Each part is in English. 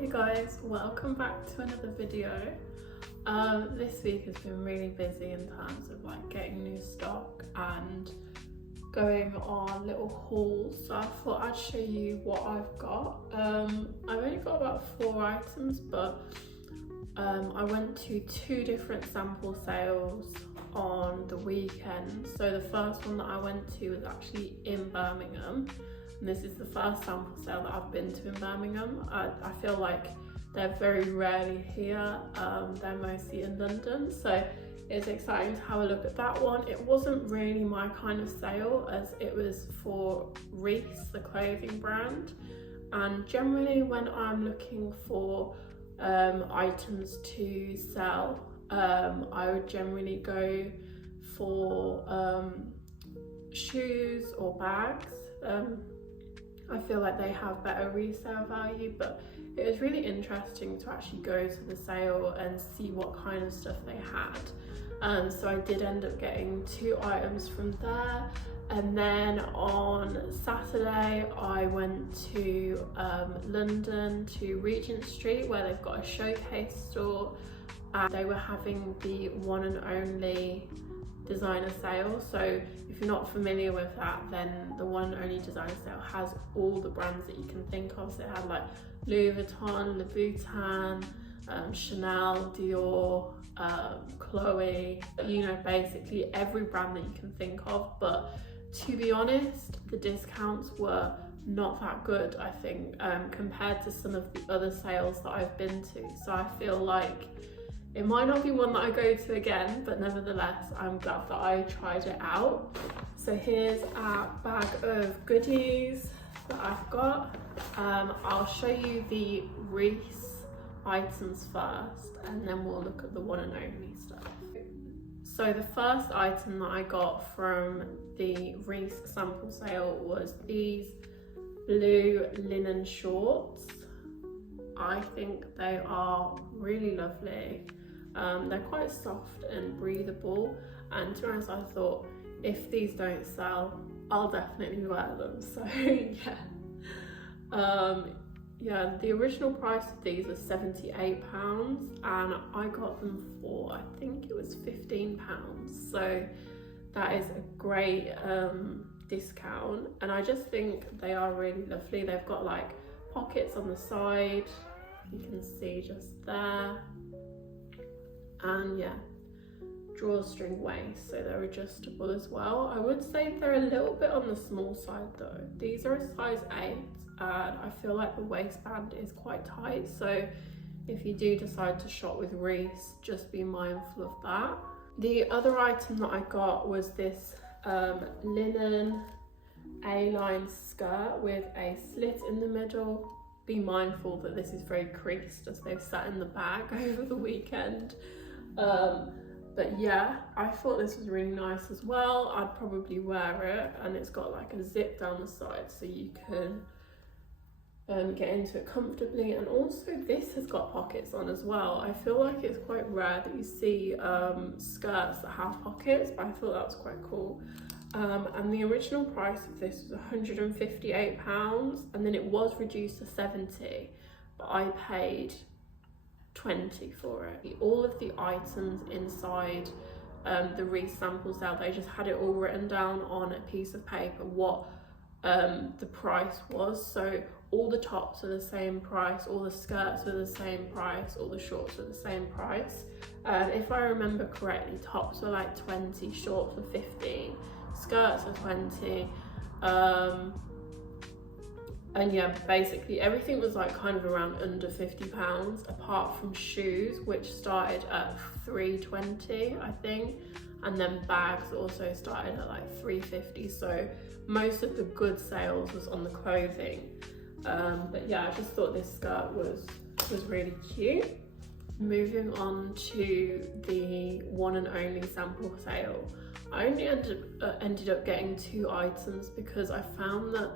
Hey guys, welcome back to another video. This week has been really busy in terms of like getting new stock and going on little hauls, so I thought I'd show you what I've got. I've only got about 4 items, but I went to 2 different sample sales on the weekend. So the first one that I went to was actually in Birmingham. And this is the first sample sale that I've been to in Birmingham. I feel like they're very rarely here. They're mostly in London, so it's exciting to have a look at that one. It wasn't really my kind of sale, as it was for Reiss, the clothing brand. And generally when I'm looking for items to sell, I would generally go for shoes or bags. I feel like they have better resale value, but it was really interesting to actually go to the sale and see what kind of stuff they had. So I did end up getting 2 items from there. And then on Saturday I went to London, to Regent Street, where they've got a showcase store, and they were having the one and only designer sale. So if you're not familiar with that, then the one and only designer sale has all the brands that you can think of. So it had like Louis Vuitton, Louboutin, Chanel, Dior, Chloe, you know, basically every brand that you can think of. But to be honest, the discounts were not that good, I think, compared to some of the other sales that I've been to. So I feel like it might not be one that I go to again, but nevertheless, I'm glad that I tried it out. So here's a bag of goodies that I've got. I'll show you the Reiss items first, and then we'll look at the one and only stuff. So the first item that I got from the Reiss sample sale was these blue linen shorts. I think they are really lovely. They're quite soft and breathable, and to be honest, I thought if these don't sell, I'll definitely wear them. So yeah, the original price of these was £78, and I got them for, I think it was £15. So that is a great discount, and I just think they are really lovely. They've got like pockets on the side, you can see just there, and yeah, drawstring waist, so they're adjustable as well. I would say they're a little bit on the small side though. These are a size 8, and I feel like the waistband is quite tight, so if you do decide to shop with Reiss, just be mindful of that. The other item that I got was this linen A-line skirt with a slit in the middle. Be mindful that this is very creased, as they've sat in the bag over the weekend. But yeah, I thought this was really nice as well. I'd probably wear it, and it's got like a zip down the side so you can get into it comfortably. And also this has got pockets on as well. I feel like it's quite rare that you see skirts that have pockets, but I thought that was quite cool. And the original price of this was £158, and then it was reduced to 70, but I paid 20 for it. All of the items inside the Reiss sample sale, they just had it all written down on a piece of paper what the price was. So all the tops are the same price, all the skirts are the same price, all the shorts are the same price. If I remember correctly, tops were like 20, shorts were 15, skirts are 20, and yeah, basically everything was like kind of around under £50, apart from shoes, which started at £3.20, I think, and then bags also started at like £3.50. So most of the good sales was on the clothing. But yeah, I just thought this skirt was really cute. Moving on to the one and only sample sale, I only ended up getting 2 items because I found that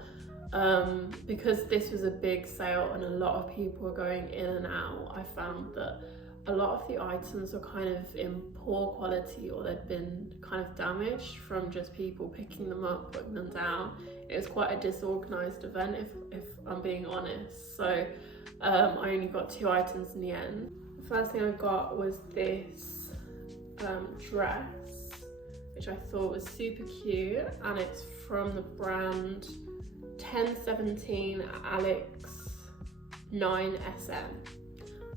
because this was a big sale and a lot of people were going in and out, I found that a lot of the items were kind of in poor quality, or they'd been kind of damaged from just people picking them up, putting them down. it was quite a disorganized event, if I'm being honest. So I only got 2 items in the end. The first thing I got was this dress, which I thought was super cute, and it's from the brand 1017 ALUX 9SM.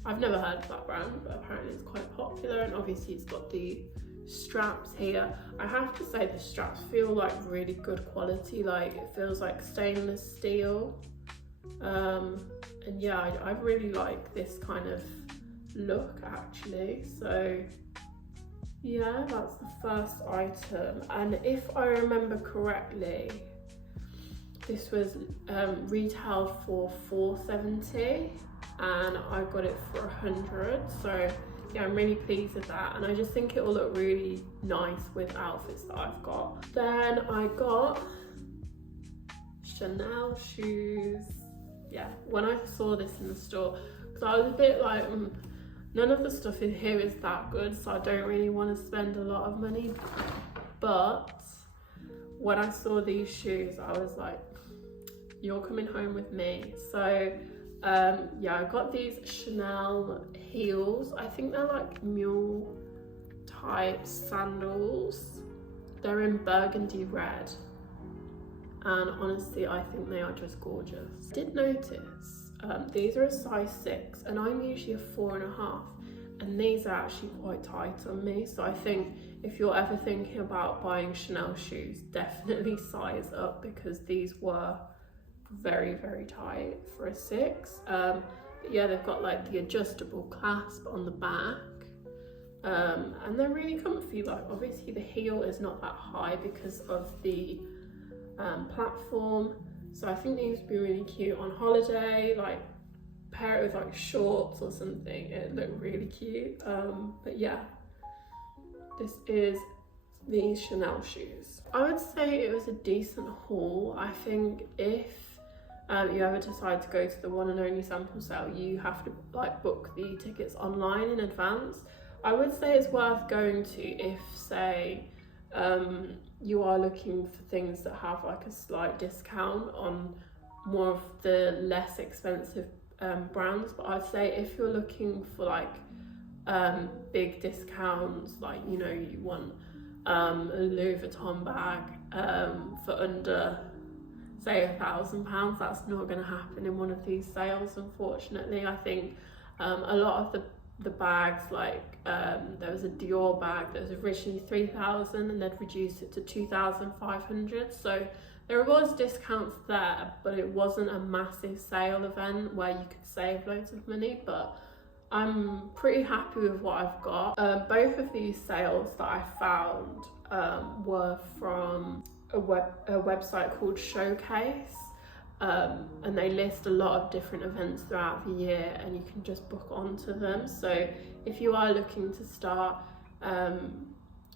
I've never heard of that brand, but apparently it's quite popular, and obviously it's got the straps here. I have to say the straps feel like really good quality, like it feels like stainless steel. And yeah, I really like this kind of look actually. So yeah, that's the first item. And if I remember correctly, this was retailed for $4.70 and I got it for $100. So yeah, I'm really pleased with that, and I just think it will look really nice with outfits that I've got. Then I got Chanel shoes. Yeah, when I saw this in the store, because I was a bit like, none of the stuff in here is that good, so I don't really want to spend a lot of money. But when I saw these shoes, I was like, you're coming home with me. So yeah, I got these Chanel heels. I think they're like mule type sandals. They're in burgundy red, and honestly I think they are just gorgeous. I did notice these are a size 6 and I'm usually a 4.5, and these are actually quite tight on me. So I think if you're ever thinking about buying Chanel shoes, definitely size up, because these were very, very tight for a 6. But yeah, they've got like the adjustable clasp on the back, and they're really comfy. Like obviously the heel is not that high because of the platform, so I think these would be really cute on holiday, like pair it with like shorts or something. It looked really cute. But yeah, this is these Chanel shoes. I would say it was a decent haul. I think if you ever decide to go to the one and only sample sale, you have to like book the tickets online in advance. I would say it's worth going to if, say, you are looking for things that have like a slight discount on more of the less expensive brands. But I'd say if you're looking for like big discounts, like, you know, you want a Louis Vuitton bag for under, say, £1,000, that's not going to happen in one of these sales, unfortunately. I think a lot of the bags, like there was a Dior bag that was originally $3,000 and they'd reduced it to $2,500. So there was discounts there, but it wasn't a massive sale event where you could save loads of money. But I'm pretty happy with what I've got. Both of these sales that I found were from a website called Showcase, and they list a lot of different events throughout the year, and you can just book onto them. So if you are looking to start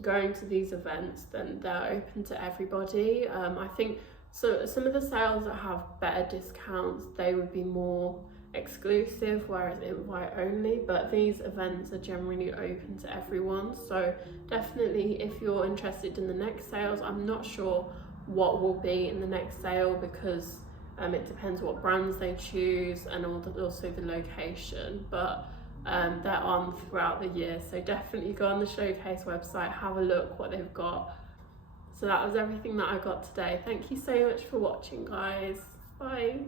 going to these events, then they're open to everybody. I think so some of the sales that have better discounts, they would be more exclusive, whereas invite only, but these events are generally open to everyone. So definitely, if you're interested in the next sales, I'm not sure what will be in the next sale, because it depends what brands they choose and also the location, but they're on throughout the year. So definitely go on the Showcase website, have a look what they've got. So that was everything that I got today. Thank you so much for watching, guys. Bye.